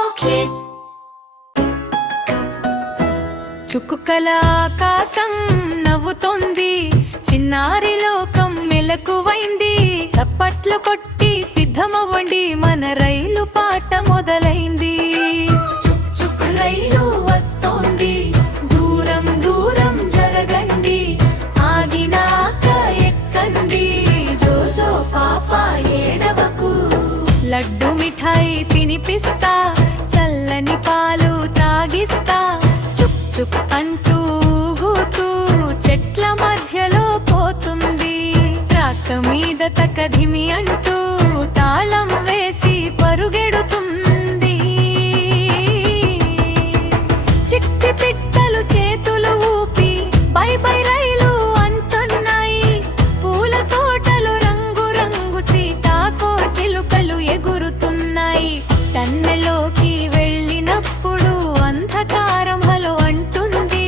Rainbow Kids. చుక్కుకల ఆకాశం నవ్వుతోంది, చిన్నారి లోకం మెలకువైంది. చప్పట్లు కొట్టి సిద్ధమవ్వండి, మన రైలు పాట మొదలైంది. చుక్ చుక్ రైలు వస్తోంది, దూరం దూరం జరగండి, ఆగినాక ఎక్కండి, జోజో పాప ఏడవకు. లడ్డు మిఠాయి తినిపిస్తా, చల్లని పాలు తాగిస్తా, చుక్ చుక్ అంటూ ఊగుతూ చెట్ల మధ్యలో పోతుంది. ట్రాక్ మీద తకధిమి అంటూ తాళం వేసి పరుగెడుతుంది. చిట్టి పిట్టలు చేతులు ఊపి బై బై రైలు అంటున్నాయి. పూల తోటలు రంగు రంగు సీతాకో చిలుకలు ఎగురుతున్నాయి. టన్నెలోకి వెళ్ళినప్పుడు అంధకారం హలో అంటుంది,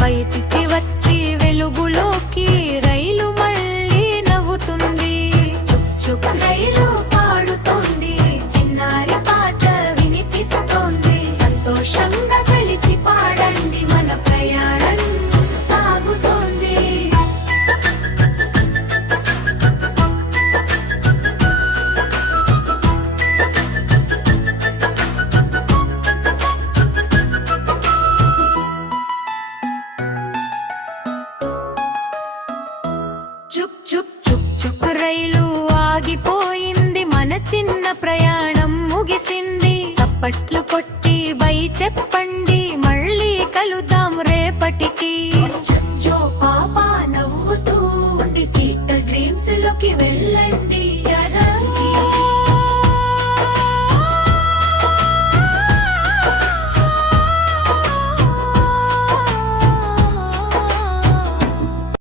బయటికి వచ్చి వెలుగులోకి రైలు మళ్ళీ నవ్వుతుంది. చుక్ చుక్ రైలు పాడుతోంది, చిన్నారి పాట వినిపిస్తోంది. సంతోషంగా కలిసి పాడండి, మన ప్రయాణం సాగుతోంది. చుక్ చుక్ చుక్ చుక్ రైలు ఆగిపోయింది, మన చిన్న ప్రయాణం ముగిసింది. చప్పట్లు కొట్టి